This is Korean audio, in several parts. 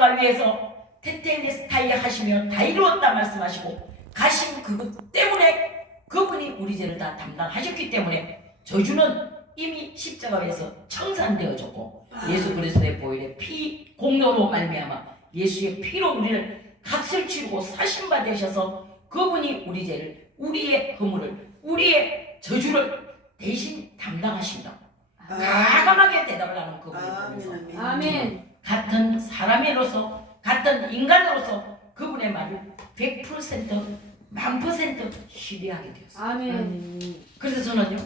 를 위해서 테텔레스타이 하시며 다 이루었다 말씀하시고 가신 그것 때문에 그분이 우리 죄를 다 담당하셨기 때문에 저주는 이미 십자가에서 청산되어졌고 예수 그리스도의 보혈의 피 공로로 말미암아 예수의 피로 우리를 값을 치르고 사신바 되셔서 그분이 우리 죄를, 우리의 허물을, 우리의 저주를 대신 담당하신다. 과감하게 대답을 하는 그분을 보면서 아멘. 같은 사람으로서, 같은 인간으로서 그분의 말을 100% 1000% 신뢰하게 되었어요. 아멘. 그래서 저는요,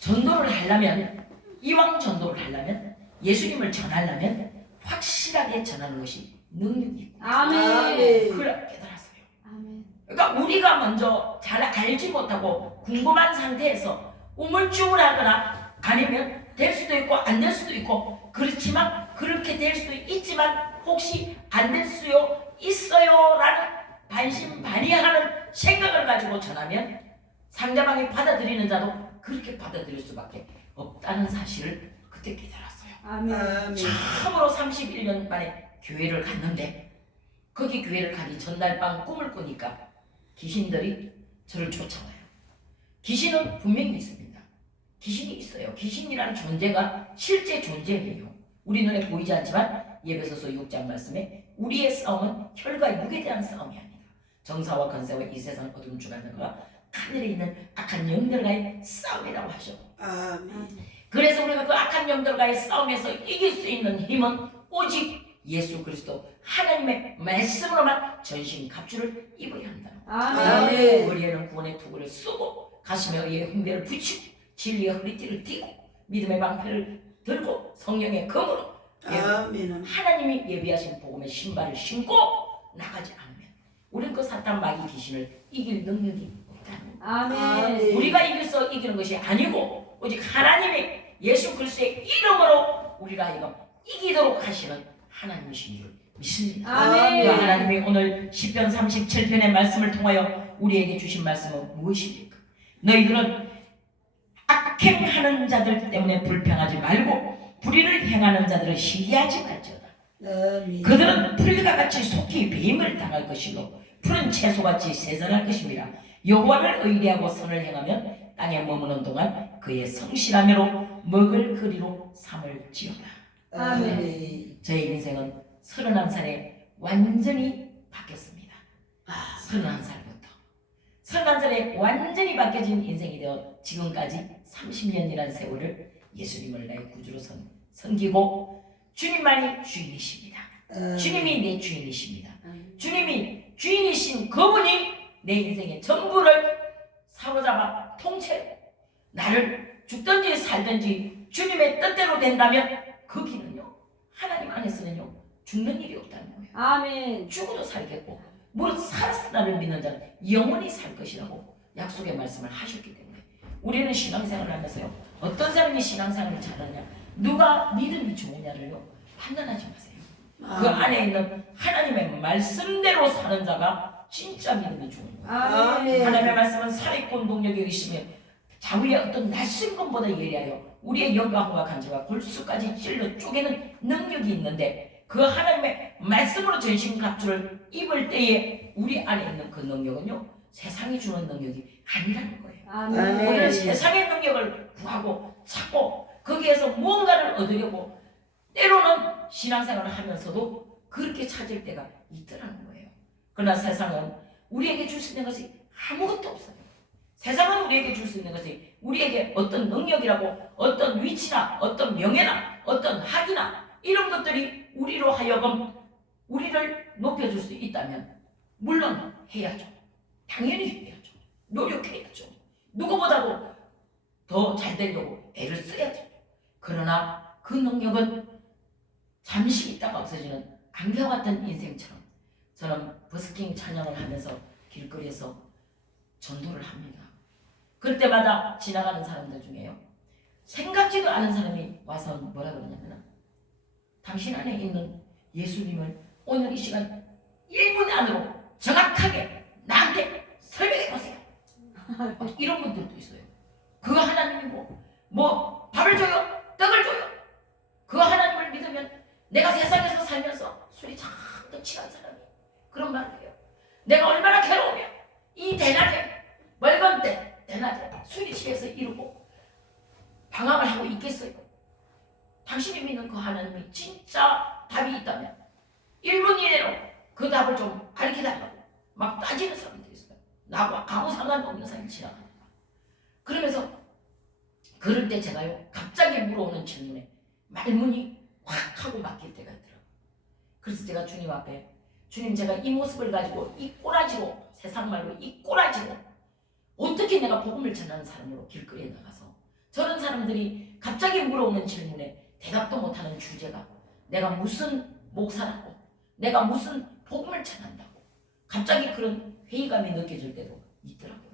전도를 하려면, 이왕 전도를 하려면, 예수님을 전하려면 확실하게 전하는 것이 능력이 있고 아멘. 그걸 깨달았어요. 아멘. 그러니까 우리가 먼저 잘 알지 못하고 궁금한 상태에서 우물쭈물하거나 아니면 될 수도 있고 안 될 수도 있고 그렇지만 그렇게 될 수도 있지만 혹시 안 될 수요 있어요 라는 반신반의하는 생각을 가지고 전하면 상대방이 받아들이는 자도 그렇게 받아들일 수밖에 없다는 사실을 그때 깨달았어요. 아멘. 처음으로 31년 만에 교회를 갔는데 거기 교회를 가기 전날 밤 꿈을 꾸니까 귀신들이 저를 쫓아와요. 귀신은 분명히 있습니다. 귀신이 있어요. 귀신이라는 존재가 실제 존재예요. 우리 눈에 보이지 않지만 예배소서 6장 말씀에 우리의 싸움은 혈과 육에 대한 싸움이 아니다. 정사와 권세와 이 세상 어둠 주관들과 하늘에 있는 악한 영들과의 싸움이라고 하죠. 그래서 우리가 그 악한 영들과의 싸움에서 이길 수 있는 힘은 오직 예수 그리스도 하나님의 말씀으로만 전신 갑주를 입어야 한다. 아멘. 머리에는 구원의 투구를 쓰고 가슴에 의의 흠배를 붙이고 진리의 허리띠를 띠고 믿음의 방패를 들고 성령의 검으로 하나님이 예비하신 복음의 신발을 신고 나가지 않으면 우리는 그 사탄 마귀 귀신을 이길 능력이 없다는 거예요. 아멘. 우리가 이기는 것이 아니고 오직 하나님의 예수 그리스도의 이름으로 우리가 이거 이기도록 하시는 하나님이신 줄 믿습니다. 아멘. 그 하나님이 오늘 시편 37편의 말씀을 통하여 우리에게 주신 말씀은 무엇입니까? 너희들은 악행하는 자들 때문에 불평하지 말고 불의를 행하는 자들을 시기하지 말지어다. 그들은 풀과 같이 속히 배임을 당할 것이고 푸른 채소같이 세선할 것입니다. 여호와를 의뢰하고 선을 행하면 땅에 머무는 동안 그의 성실함으로 먹을 거리로 삼을지어다. 아멘. 저의 인생은 31살에 완전히 바뀌었습니다. 31살부터 31살에 완전히 바뀌어진 인생이 되어 지금까지 30년이라는 세월을 예수님을 나의 구주로 섬기고 주님만이 주인이십니다. 주님이 내 주인이십니다. 주님이 주인이신 그분이 내 인생의 전부를 사로잡아 통째로 나를 죽든지 살든지 주님의 뜻대로 된다면 그 길은요 하나님 안에서는요 죽는 일이 없다는 거예요. 아멘. 죽어도 살겠고 무릇 살았으나를 믿는 자는 영원히 살 것이라고 약속의 말씀을 하셨기 때문에 우리는 신앙생활을 하면서요 어떤 사람이 신앙생활을 잘하냐 누가 믿음이 좋으냐를요 판단하지 마세요. 그 안에 있는 하나님의 말씀대로 사는 자가 진짜 믿음이 좋은 거예요. 아멘. 하나님의 말씀은 살아있고 동력이 있으며 자위의 어떤 낯선 것보다 예리하여 우리의 영광과 간절과 골수까지 찔러 쪼개는 능력이 있는데 그 하나님의 말씀으로 전신 갑주를 입을 때에 우리 안에 있는 그 능력은요 세상이 주는 능력이 아니라는 거예요. 아멘. 우리는 세상의 능력을 구하고 찾고 거기에서 무언가를 얻으려고 때로는 신앙생활을 하면서도 그렇게 찾을 때가 있더라는 거예요. 그러나 세상은 우리에게 줄 수 있는 것이 아무것도 없어요. 세상은 우리에게 줄 수 있는 것이 우리에게 어떤 능력이라고 어떤 위치나 어떤 명예나 어떤 학이나 이런 것들이 우리로 하여금 우리를 높여줄 수 있다면 물론 해야죠. 당연히 해야죠. 노력해야죠. 누구보다도 더 잘 되려고 애를 써야죠. 그러나 그 능력은 잠시 있다가 없어지는 안개 같은 인생처럼 저는 버스킹 찬양을 하면서 길거리에서 전도를 합니다. 그럴 때마다 지나가는 사람들 중에요 생각지도 않은 사람이 와서 뭐라 그러냐면 당신 안에 있는 예수님을 오늘 이 시간 1분 안으로 정확하게 나한테 설명해 보세요. 이런 분들도 있어요. 그 하나님이 뭐 밥을 줘요? 떡을 줘요? 그 하나님을 믿으면 내가 세상에서 살면서 술이 참 친한 사람이 그런 말을 해요. 내가 얼마나 괴로우면 이 대낮에 멀건 대낮에 술이 취해서 이러고 방황을 하고 있겠어요. 당신이 믿는 그 하나님이 진짜 답이 있다면 1분 이내로 그 답을 좀 가르쳐달라고 막 따지는 사람들이 있어요. 나하고 아무 상관도 없는 사람이 지나가니까. 그러면서 그럴 때 제가요 갑자기 물어오는 질문에 말문이 확 하고 막힐 때가 있더라고요. 그래서 제가 주님 앞에 주님, 제가 이 모습을 가지고 이 꼬라지로, 세상 말로 이 꼬라지로 어떻게 내가 복음을 전하는 사람으로 길거리에 나가서 저런 사람들이 갑자기 물어오는 질문에 대답도 못하는 주제가 내가 무슨 목사라고, 내가 무슨 복음을 전한다고 갑자기 그런 회의감이 느껴질 때도 있더라고요.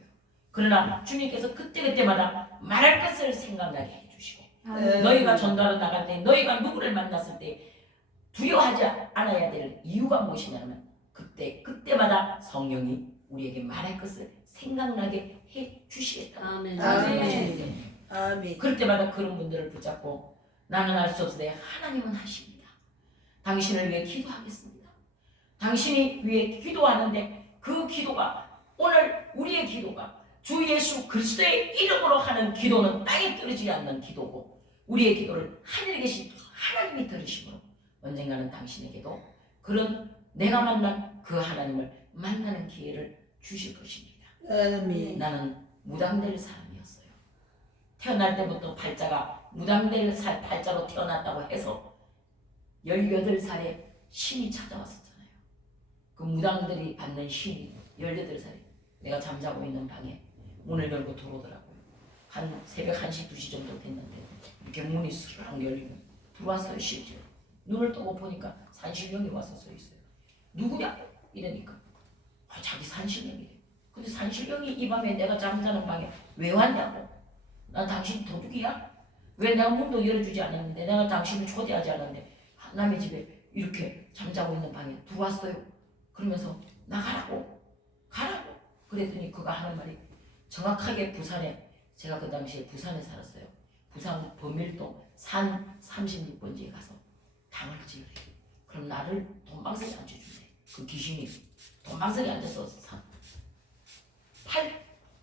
그러나 주님께서 그때그때마다 말할 것을 생각나게 해주시고 너희가 전도하러 나갈 때, 너희가 누구를 만났을 때 두려워하지 않아야 될 이유가 무엇이냐면 그때마다 성령이 우리에게 말할 것을 생각나게 해주시겠다. 아멘. 아멘. 그럴 때마다 그런 분들을 붙잡고 나는 할 수 없으되 하나님은 하십니다. 당신을 위해 기도하겠습니다. 당신이 위해 기도하는데 그 기도가 오늘 우리의 기도가 주 예수 그리스도의 이름으로 하는 기도는 땅에 떨어지지 않는 기도고 우리의 기도를 하늘에 계신 하나님이 들으심으로 언젠가는 당신에게도 그런 내가 만난 그 하나님을 만나는 기회를 주실 것입니다. 아멘. 나는 무당될 사람이었어요. 태어날 때부터 팔자가 무당될 팔자로 태어났다고 해서 18살에 신이 찾아왔었잖아요. 그 무당들이 받는 신이 18살에 내가 잠자고 있는 방에 문을 열고 들어오더라고요. 한 새벽 1시, 2시 정도 됐는데 이렇게 문이 스르륵 열리면 들어왔어요. 실제로. 눈을 뜨고 보니까 산신령이 와서 서 있어요. 누구냐? 이러니까 자기 산신령이래. 근데 산신령이 이 밤에 내가 잠자는 방에 왜 왔냐고. 난 당신 도둑이야? 왜 내가 문도 열어주지 않았는데, 내가 당신을 초대하지 않았는데 남의 집에 이렇게 잠자고 있는 방에 들어왔어요. 그러면서 나가라고 그랬더니 그가 하는 말이 정확하게 부산에, 제가 그 당시에 부산에 살았어요. 부산 범일동 산 36번지에 가서 당을 지으래. 그럼 나를 돈방석에 앉혀주래. 그 귀신이 돈방석에 앉아서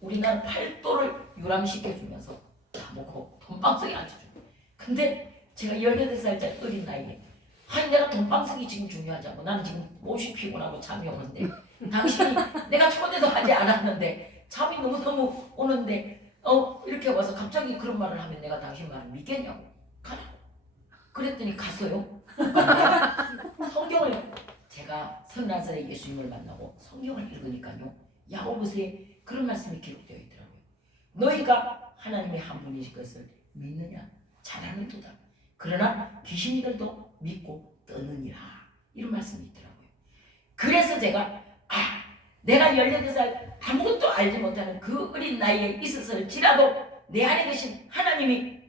우리나라 팔도를 유람시켜주면서 다 먹고 돈방석에 앉혀줘. 근데 제가 18살짜리 어린 나이에 아니 내가 돈방석이 지금 중요하지 않고 나는 지금 옷이 피곤하고 잠이 오는데 당신이 내가 초대도 하지 않았는데 잠이 너무너무 오는데 이렇게 와서 갑자기 그런 말을 하면 내가 당신 말을 믿겠냐고. 가라고. 그랬더니 갔어요. 성경을 제가 31살에 예수님을 만나고 성경을 읽으니까요. 야고보서에 그런 말씀이 기록되어 있더라고요. 너희가 하나님의 한 분이신 것을 믿느냐? 잘하는도다. 그러나 귀신들도 믿고 떠느니라. 이런 말씀이 있더라고요. 그래서 제가 내가 18살 아무것도 알지 못하는 그 어린 나이에 있었을지라도 내 안에 계신 하나님이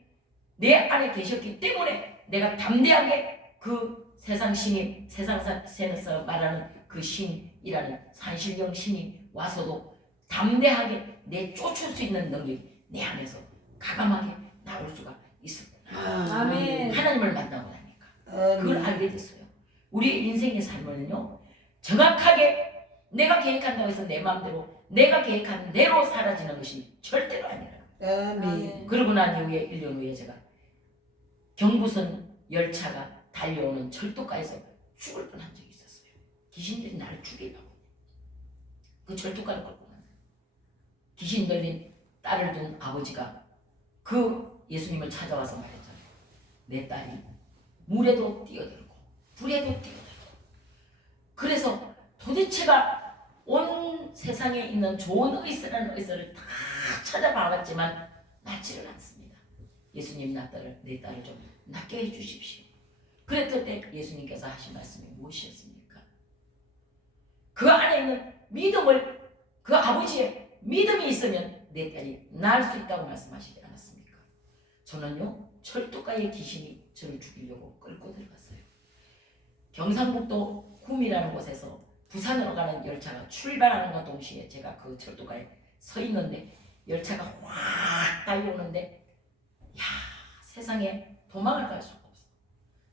내 안에 계셨기 때문에 내가 담대하게 그 세상 신이, 세상에서 말하는 그 신이라는 산신령 신이 와서도 담대하게 내 쫓을 수 있는 능력이 내 안에서 가감하게 나올 수가 있었구나. 아멘. 하나님을 만나고 나니까 그걸 알게 됐어요. 우리의 인생의 삶은요 정확하게 내가 계획한다고 해서 내 마음대로 내가 계획한 대로 사라지는 것이 절대로 아니라. 아멘. 그러고 난 이후에 1년 후에 제가 경부선 열차가 달려오는 철도가에서 죽을 뻔한 적이 있었어요. 귀신들이 나를 죽이려고. 그 철도가를 걸고 난 귀신 들린 딸을 둔 아버지가 그 예수님을 찾아와서 말했잖아요. 내 딸이 물에도 뛰어들고 불에도 뛰어들고. 그래서 도대체가 온 세상에 있는 좋은 의사라는 의사를 다 찾아봐봤지만 낫지를 않습니다. 예수님 내 딸을 좀 낫게 해주십시오. 그랬을 때 예수님께서 하신 말씀이 무엇이었습니까? 그 안에 있는 믿음을, 그 아버지의 믿음이 있으면 내 딸이 나을 수 있다고 말씀하시지 않았습니까? 저는요 철도가의 귀신이 저를 죽이려고 끌고 들어갔어요. 경상북도 구미라는 곳에서 부산으로 가는 열차가 출발하는과 동시에 제가 그 철도가에 서 있는데 열차가 확 달려오는데 세상에 도망을 갈 수가 없어.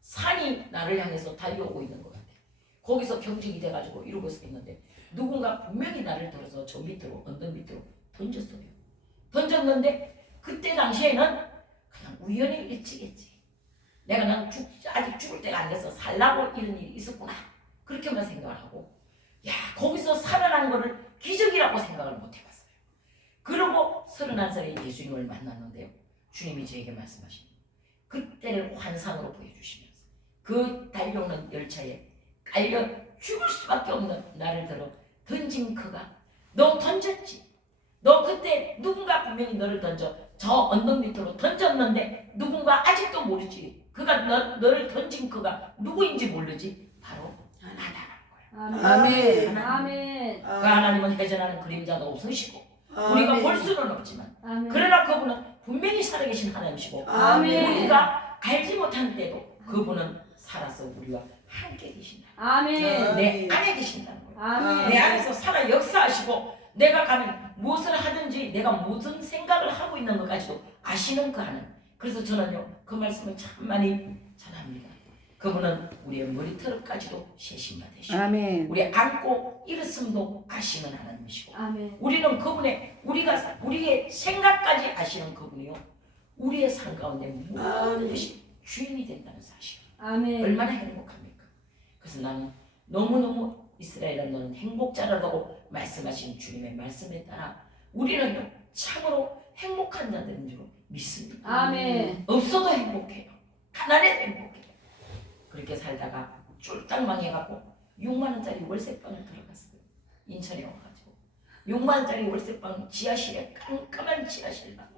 산이 나를 향해서 달려오고 있는 것 같아. 거기서 경직이 돼가지고 이러고 있었는데 누군가 분명히 나를 들어서 저 밑으로 언덕 밑으로 던졌어요. 던졌는데 그때 당시에는 그냥 우연의 일치겠지. 내가 아직 죽을 때가 안 돼서 살라고 이런 일이 있었구나. 그렇게만 생각을 하고 거기서 살아난 거를 기적이라고 생각을 못 해봤어요. 그러고 31살에 예수님을 만났는데요. 주님이 저에게 말씀하십니다. 그때를 환상으로 보여주시면서 그 달려오는 열차에 깔려 죽을 수밖에 없는 나를 들어 던진 그가 너 던졌지? 너 그때 누군가 분명히 너를 던져 저 언덕 밑으로 던졌는데 누군가 아직도 모르지. 그가 너를 던진 그가 누구인지 모르지. 바로 나다라는 거야. 아멘. 하나님. 그 하나님은 회전하는 그림자도 없으시고 우리가 볼 수는 없지만 그러나 그분은 분명히 살아계신 하나님이시고 우리가 알지 못한 때도 그분은 살아서 우리와 함께 계신다. 아멘. 내 안에 계신다는 거예요. 아멘. 내 안에서 살아 역사하시고 내가 가면 무엇을 하든지 내가 무슨 생각을 하고 있는 것까지도 아시는 그 하나님. 그래서 저는요 그 말씀을 참 많이 전합니다. 그분은 우리의 머리털까지도 세심바 되시고 아멘. 우리 안고 일었음도 아시는 하나님이시고 아멘. 우리는 그분의 우리의 생각까지 아시는 그분이요 우리의 삶 가운데 모든 것이 주인이 된다는 사실. 아멘. 얼마나 행복합니까? 그래서 나는 너무너무 이스라엘아 너는 행복자라고 말씀하신 주님의 말씀에 따라 우리는요 참으로 행복한 자들인 줄 믿습니다. 아멘. 없어도 행복해요. 가난해도 행복해요. 그렇게 살다가 쫄딱 망해갖고 6만 원짜리 월세방에 들어갔어요. 인천에 와가지고 6만 원짜리 월세방 지하실에 깜깜한 지하실방에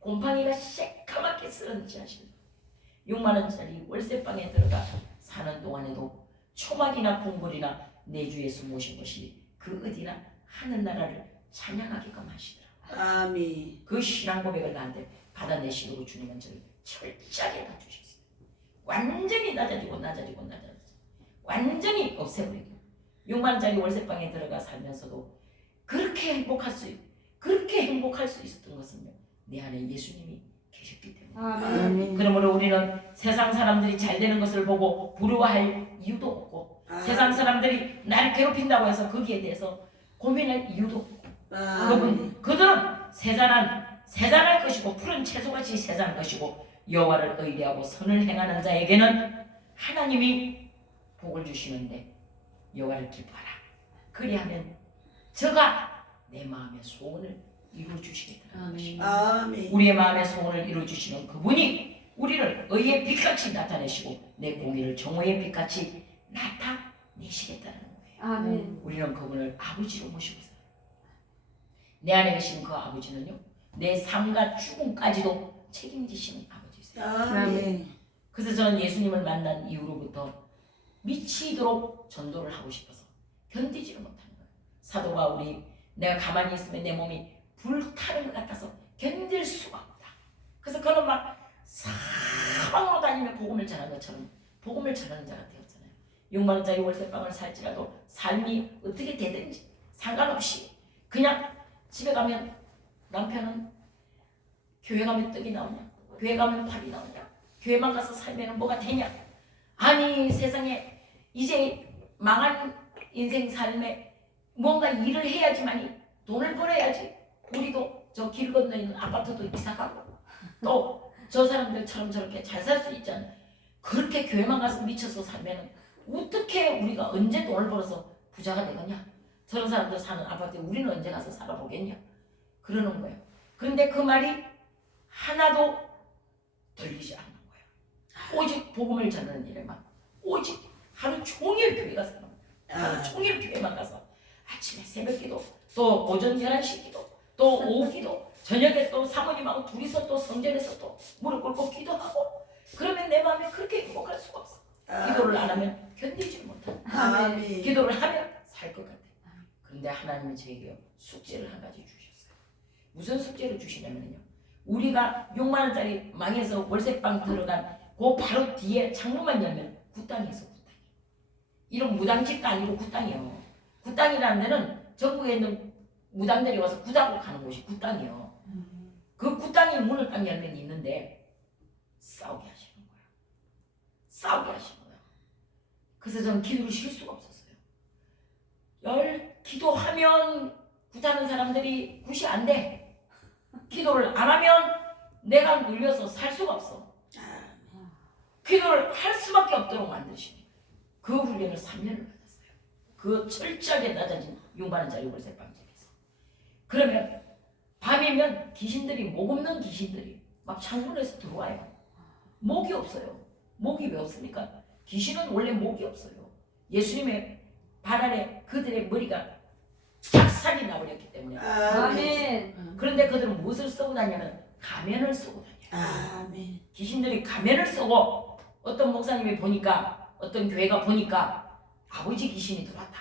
곰팡이가 새까맣게 쓰는 지하실 6만 원짜리 월세방에 들어가 사는 동안에도 초막이나 궁궐이나 내주에서 모신 것이 그 어디나 하늘나라를 찬양하게끔 하시더라고요. 아멘. 그 신앙 고백을 나한테 받아내시고 주님은 저를 철저하게 갖주셨어요. 완전히 낮아지고 완전히 없애버리고 6만 원짜리 월세방에 들어가 살면서도 그렇게 행복할 수 있었던 것은요 내 안에 예수님이 계셨기 때문에. 아멘. 그러므로 우리는 세상 사람들이 잘 되는 것을 보고 부러워할 이유도 없고 세상 사람들이 나를 괴롭힌다고 해서 거기에 대해서 고민할 이유도 없고 그들은 세잔할 것이고 푸른 채소같이 세잔할 것이고 여호와를 의뢰하고 선을 행하는 자에게는 하나님이 복을 주시는데 여호와를 기뻐하라. 그리하면 저가 내 마음의 소원을 이루어주시겠다는 것입니다. 아멘. 우리의 마음의 소원을 이루어주시는 그분이 우리를 의의 빛같이 나타내시고 내 공의를 정오의 빛같이 나타내시겠다는 거예요. 아멘. 우리는 그분을 아버지로 모시고 살아요. 내 안에 계신 그 아버지는요 내 삶과 죽음까지도 책임지시는 아버지세요. 아멘. 그래서 저는 예수님을 만난 이후로부터 미치도록 전도를 하고 싶어서 견디지를 못하는 거예요. 사도가 내가 가만히 있으면 내 몸이 불타는 것 같아서 견딜 수가 없다. 그래서 그는 막 사방으로 다니며 복음을 전하는 것처럼 복음을 전하는 자가 되었잖아요. 6만 원짜리 월세방을 살지라도 삶이 어떻게 되든지 상관없이 그냥 집에 가면 남편은 교회 가면 떡이 나오냐, 교회 가면 밥이 나오냐, 교회만 가서 살면 뭐가 되냐. 아니 세상에 이제 망한 인생 삶에 뭔가 일을 해야지만이 돈을 벌어야지. 우리도 저 길 건너에 있는 아파트도 이사가고 또 저 사람들처럼 저렇게 잘 살 수 있잖아. 그렇게 교회만 가서 미쳐서 살면 어떻게 우리가 언제 돈을 벌어서 부자가 되겠냐. 저런 사람들 사는 아파트에 우리는 언제 가서 살아보겠냐. 그러는 거예요. 그런데 그 말이 하나도 들리지 않는 거예요. 오직 복음을 전하는 일에만 오직 하루 종일 교회 가서 하루 종일 교회만 가서 아침에 새벽기도 또 오전 11시 기도 또 오후 기도 저녁에 또 사모님하고 둘이서 또 성전에서 또 무릎 꿇고 기도하고 그러면 내 마음에 그렇게 행복할 수가 없어. 기도를 안 하면 견디지 못한다. 아멘. 기도를 하면 살 것 같아. 그런데 하나님이 저에게 숙제를 한 가지 주셨어요. 무슨 숙제를 주시냐면요. 우리가 6만 원짜리 망해서 월세방 들어간 그 바로 뒤에 창문만 열면 굿땅이 있어. 굿땅이. 이런 무당집도 아니고 굿땅이요. 굿땅이라는 데는 전국에 있는 무당들이 와서 굿하고 가는 곳이 굿땅이요. 그 굿땅이 문을 딱 열면 있는데 싸우게 하시는 거야. 싸우게 하시는 거야. 그래서 저는 기도를 쉴 수가 없었어요. 기도하면 굿하는 사람들이 굿이 안 돼. 기도를 안 하면 내가 눌려서 살 수가 없어. 기도를 할 수밖에 없도록 만드시니 그 훈련을 3년을 받았어요. 그 철저하게 낮아진 6만원짜리 월세방집에서. 그러면 밤이면 귀신들이, 목 없는 귀신들이 막 창문에서 들어와요. 목이 없어요. 목이 왜 없습니까? 귀신은 원래 목이 없어요. 예수님의 발 아래 그들의 머리가 작살이 나버렸기 때문에. 아멘. 그런데 그들은 무엇을 쓰고 다니냐면 가면을 쓰고 다녀요. 아멘. 귀신들이 가면을 쓰고, 어떤 목사님이 보니까, 어떤 교회가 보니까 아버지 귀신이 들어왔다,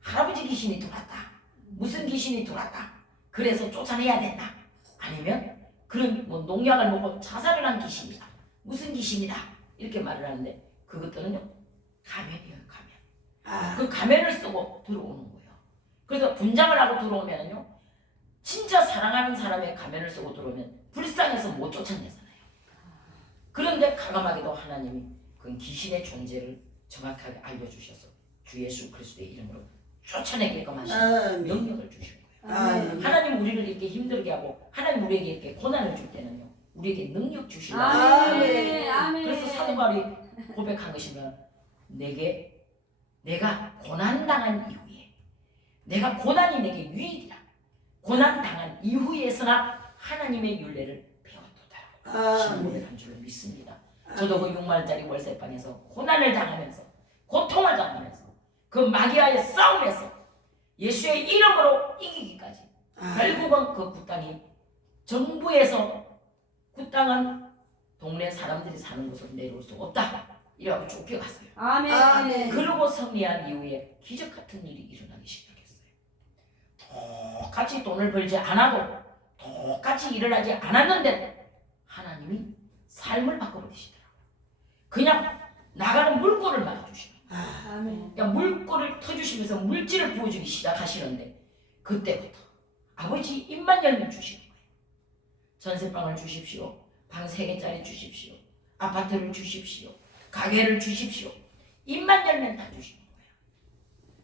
할아버지 귀신이 들어왔다, 무슨 귀신이 들어왔다, 그래서 쫓아내야 된다, 아니면 그런 뭐 농약을 먹고 자살을 한 귀신이다, 무슨 귀신이다, 이렇게 말을 하는데 그것들은요 가면이에요. 가면. 그 가면을 쓰고 들어오는 거예요. 그래서 분장을 하고 들어오면요, 진짜 사랑하는 사람의 가면을 쓰고 들어오면 불쌍해서 못 쫓아내잖아요. 그런데 가감하게도 하나님이 그 귀신의 존재를 정확하게 알려주셔서 주 예수 그리스도의 이름으로 쫓아내게끔 하시는 능력을 주신 거예요. 아멘. 하나님 우리를 이렇게 힘들게 하고 하나님 우리에게 이렇게 고난을 줄 때는요, 우리에게 능력 주시려고. 아멘. 아멘. 그래서 사도 바울이 고백한 것이면, 내가 고난당한 이후에, 내가 고난이 내게 유익이라, 고난당한 이후에서나 하나님의 윤례를 배웠도다 신고를 한 줄로 믿습니다. 저도 그 6만원짜리 월세방에서 고난을 당하면서, 고통을 당하면서, 그 마귀와의 싸움에서 예수의 이름으로 이기기까지, 결국은 그 굿땅이 정부에서, 굿땅은 동네 사람들이 사는 곳으로 내려올 수 없다 이라고 쫓겨갔어요. 아멘. 그러고 승리한 이후에 기적 같은 일이 일어나기 시작했어요. 똑같이 돈을 벌지 않아도, 똑같이 일을 하지 않았는데 하나님이 삶을 바꿔버리시더라고요. 그냥 나가는 물꼬를 막아주시는 거예요. 아멘. 그냥 물꼬를 터주시면서 물질을 부어주기 시작하시는데, 그때부터 아버지 입만 열면 주시는 거예요. 전세방을 주십시오, 방 3개짜리 주십시오, 아파트를 주십시오, 가게를 주십시오. 입만 열면 다 주시는 거예요.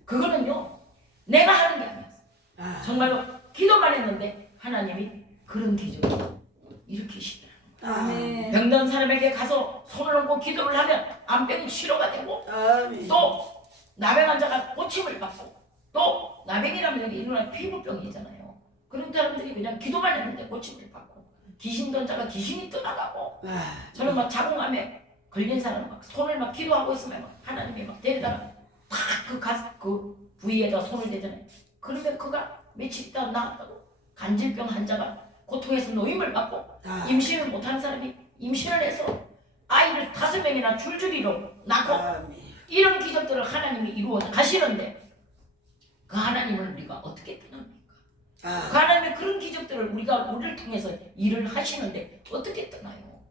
그거는요 내가 하는 게 아니었어요. 정말로 기도만 했는데 하나님이 그런 기적을 일으키시더라고요. 아멘. 병든 사람에게 가서 손을 얹고 기도를 하면 암병이 치료가 되고, 또 나병 환자가 고침을 받고, 또 나병이라면 여기 일어나는 피부병이잖아요. 그런 사람들이 그냥 기도만 했는데 고침을 받고, 귀신 던자가 귀신이 떠나가고, 저는 막 자궁암에 걸린 사람 막 손을 막 기도하고 있으면 막 하나님이 막 데리다가 그 부위에다 손을 대잖아요. 그러면 그가 며칠 있다 나았다고. 간질병 환자가 고통에서 노임을 받고, 임신을 못하는 사람이 임신을 해서 아이를 5명이나 줄줄이로 낳고, 이런 기적들을 하나님이 이루어 가시는데 그 하나님을 우리가 어떻게 떠납니까? 그 하나님의 그런 기적들을 우리를 통해서 일을 하시는데 어떻게 떠나요?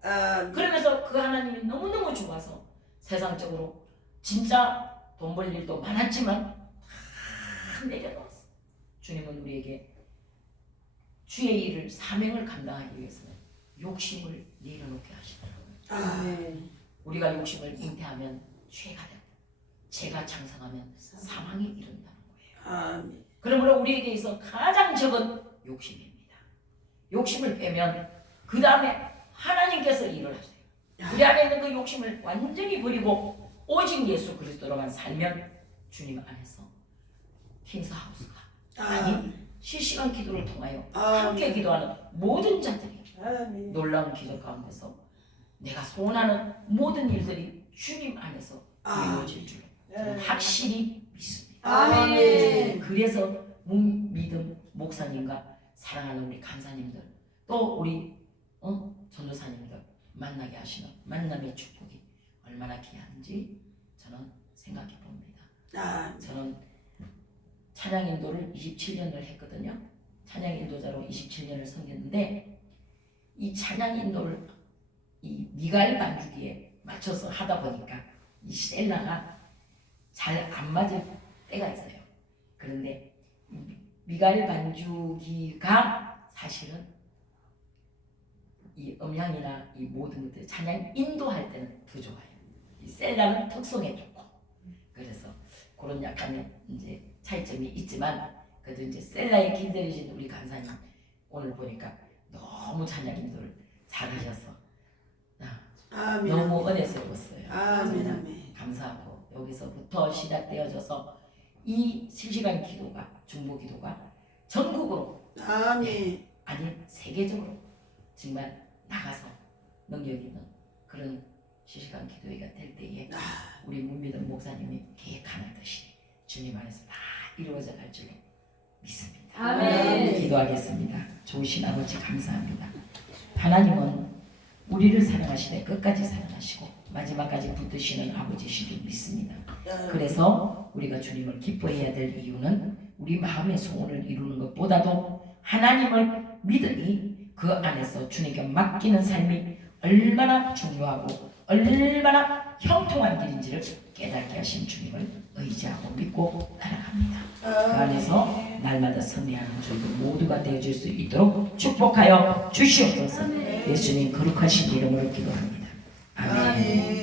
그러면서 그 하나님이 너무너무 좋아서 세상적으로 진짜 돈 벌 일도 많았지만 다 내려놓았어. 주님은 우리에게 주의 일을, 사명을 감당하기 위해서는 욕심을 내려놓게 하시더라고요. 우리가 욕심을 잉태하면 죄가 되고, 죄가 장성하면 사망이 이른다는 거예요. 그러므로 우리에게 있어 가장 적은 욕심입니다. 욕심을 빼면 그 다음에 하나님께서 일을 하세요. 우리 안에 있는 그 욕심을 완전히 버리고 오직 예수 그리스도로만 살면 주님 안에서 킹스하우스가, 아니 실시간 기도를 통하여 함께 기도하는 모든 자들이 놀라운 기적 가운데서 내가 소원하는 모든 일들이 주님 안에서 이루어질 줄 저는 확실히 믿습니다. 아멘. 그래서 믿음 목사님과 사랑하는 우리 간사님들, 또 우리 전도사님들 만나게 하시는 만남의 축복이 얼마나 귀한지 저는 생각해 봅니다. 저는 찬양 인도를 27년을 했거든요. 찬양 인도자로 27년을 섬겼는데, 이 찬양 인도를 이 미갈 반주기에 맞춰서 하다 보니까 이 셀라가 잘 안 맞을 때가 있어요. 그런데 미갈 반주기가 사실은 이 음향이나 이 모든 것들 찬양 인도할 때는 더 좋아요. 이 셀라는 특성에 좋고, 그래서 그런 약간의 이제 차이점이 있지만 그래도 이제 셀라에 길들여진 우리 간사님 오늘 보니까 너무 찬양 인도를 잘하셔서 아멘. 너무 은혜스러웠어요. 아멘. 아멘. 감사하고 여기서부터 시작되어져서 이 실시간 기도가 중보 기도가 전국으로 아멘. 아니 세계적으로 정말 나가서 능력 있는 그런 실시간 기도회가 될 때에 우리 문미던 목사님이 계획하는 뜻이 주님 안에서 다 이루어져 갈 줄로 믿습니다. 아멘. 기도하겠습니다. 좋으신 아버지 감사합니다. 하나님은 우리를 사랑하시되 끝까지 사랑하시고 마지막까지 붙드시는 아버지신 줄 믿습니다. 그래서 우리가 주님을 기뻐해야 될 이유는 우리 마음의 소원을 이루는 것보다도 하나님을 믿으니 그 안에서 주님께 맡기는 삶이 얼마나 중요하고 얼마나 형통한 길인지를 깨닫게 하신 주님을 의지하고 믿고 날아갑니다. 그 안에서 날마다 승리하는 저희들 모두가 되어줄 수 있도록 축복하여 주시옵소서. 예수님 거룩하신 이름으로 기도합니다. 아멘.